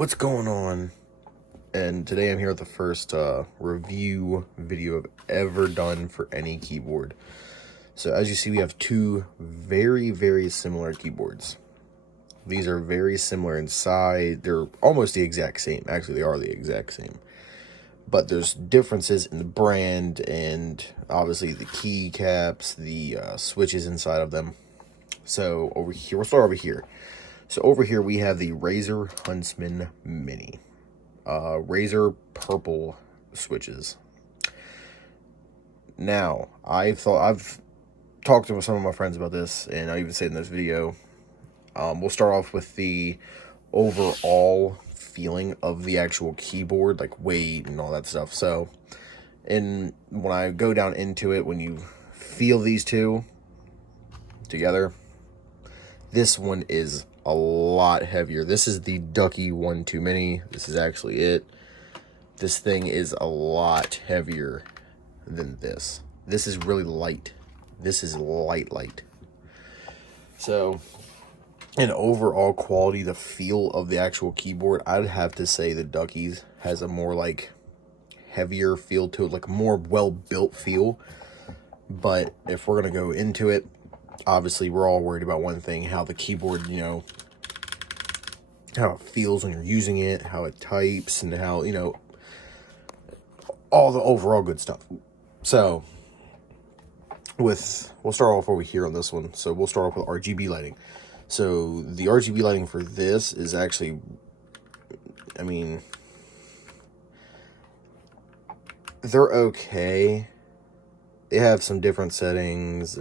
What's going on? And today I'm here with the first review video I've ever done for any keyboard. So as you see, we have two very similar keyboards. These are very similar inside. They're almost the exact same. Actually, they are the exact same. But there's differences in the brand and obviously the keycaps, the switches inside of them. So over here, we'll start over here. So over here we have the Razer Huntsman Mini. Razer purple switches. Now, I've talked to some of my friends about this, and I even said in this video, we'll start off with the overall feeling of the actual keyboard, like weight and all that stuff. So, and when I go down into it, when you feel these two together, this one is a lot heavier. This is the Ducky 1-2 Mini. This is actually it. This thing is a lot heavier than this. This is really light. This is light. So, in overall quality, the feel of the actual keyboard, I'd have to say the Ducky's has a more like heavier feel to it, like a more well-built feel. But if we're gonna go into it, obviously we're all worried about one thing: how the keyboard, how it feels when you're using it, how it types, and how, all the overall good stuff. So we'll start off over here on this one. So we'll start off with RGB lighting. So the RGB lighting for this is actually, they're okay. They have some different settings,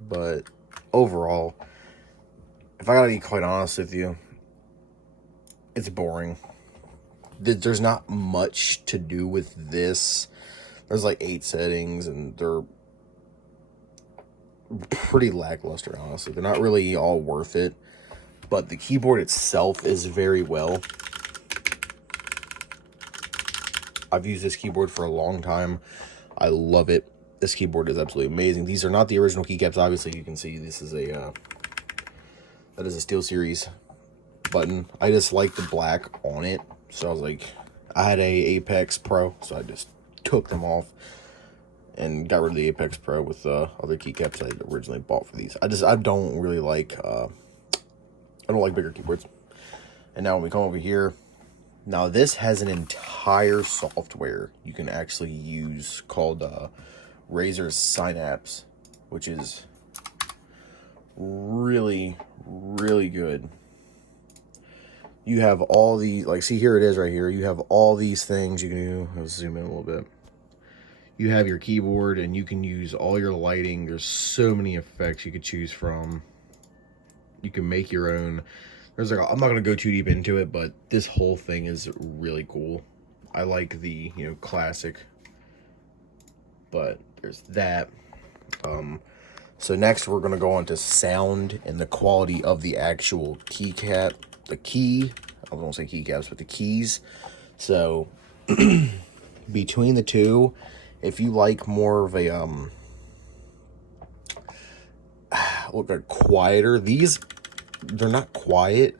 but overall, if I gotta be quite honest with you, it's boring. There's not much to do with this. There's like 8 settings, and they're pretty lackluster, honestly. They're not really all worth it, but the keyboard itself is very well. I've used this keyboard for a long time. I love it. This keyboard is absolutely amazing. These are not the original keycaps. Obviously, you can see this is that is a SteelSeries button. I just like the black on it, so I was like, I had a Apex Pro, so I just took them off and got rid of the Apex Pro with other keycaps I originally bought for these. I don't really like I don't like bigger keyboards. And now when we come over here, now this has an entire software you can actually use called Razer Synapse, which is really good. You have all the, like, see, here it is right here. You have all these things you can do. Let's zoom in a little bit. You have your keyboard, and you can use all your lighting. There's so many effects you could choose from. You can make your own. There's like, I'm not gonna go too deep into it, but this whole thing is really cool. I like the, classic, but there's that. So next we're gonna go on to sound and the quality of the actual keycap. I won't say keycaps, but the keys. So between the two, if you like more of a look at quieter, they're not quiet,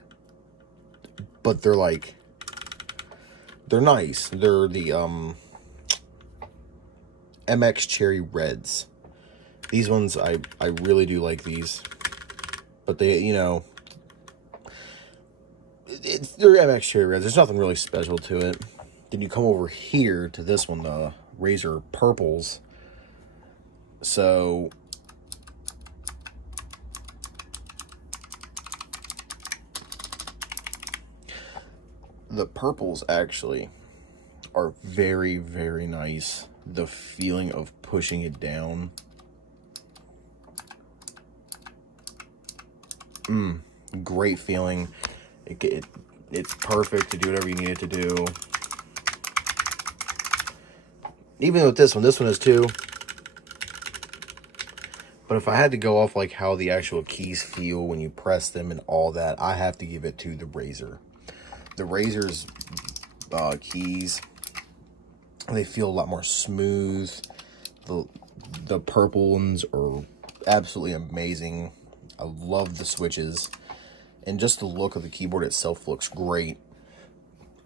but they're nice. They're the MX Cherry Reds. These ones I really do like these, but they, they're MX Cherry Reds. There's nothing really special to it. Then you come over here to this one, the Razer Purples. So the purples actually are very nice. The feeling of pushing it down. Great feeling. It's perfect to do whatever you need it to do. Even with this one is too. But if I had to go off like how the actual keys feel when you press them and all that, I have to give it to the Razer. The Razer's keys, they feel a lot more smooth. The purple ones are absolutely amazing. I love the switches. And just the look of the keyboard itself looks great.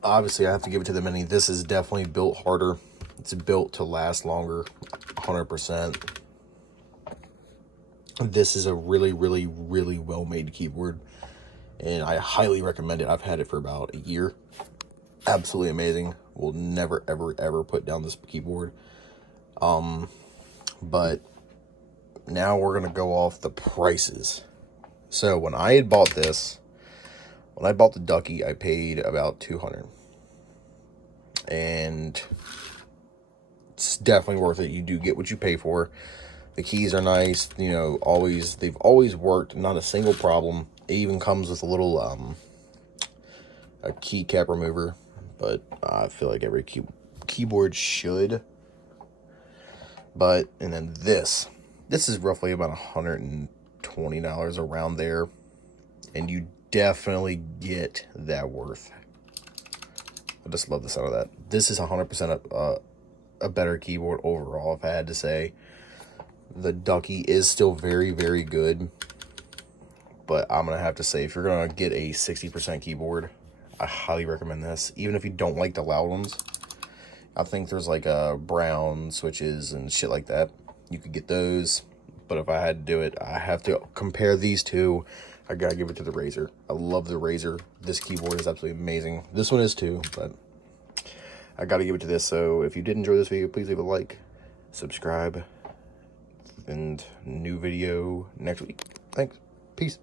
Obviously, I have to give it to the Mini. This is definitely built harder. It's built to last longer, 100%. This is a really, really, really well-made keyboard, and I highly recommend it. I've had it for about a year. Absolutely amazing. Will never, ever, ever put down this keyboard. But now we're going to go off the prices. So when I had bought this, when I bought the Ducky, I paid about $200. And it's definitely worth it. You do get what you pay for. The keys are nice, you know, they've always worked, not a single problem. It even comes with a little a keycap remover, but I feel like every keyboard should. But and then this is roughly about $120 around there, and you definitely get that worth. I just love the sound of that. This is 100% a better keyboard overall, if I had to say. The Ducky is still very, very good, but I'm going to have to say, if you're going to get a 60% keyboard, I highly recommend this. Even if you don't like the loud ones, I think there's like brown switches and shit like that. You could get those, but if I had to do it, I have to compare these two. I got to give it to the Razer. I love the Razer. This keyboard is absolutely amazing. This one is too, but I got to give it to this. So if you did enjoy this video, please leave a like, subscribe, and new video next week. Thanks. Peace.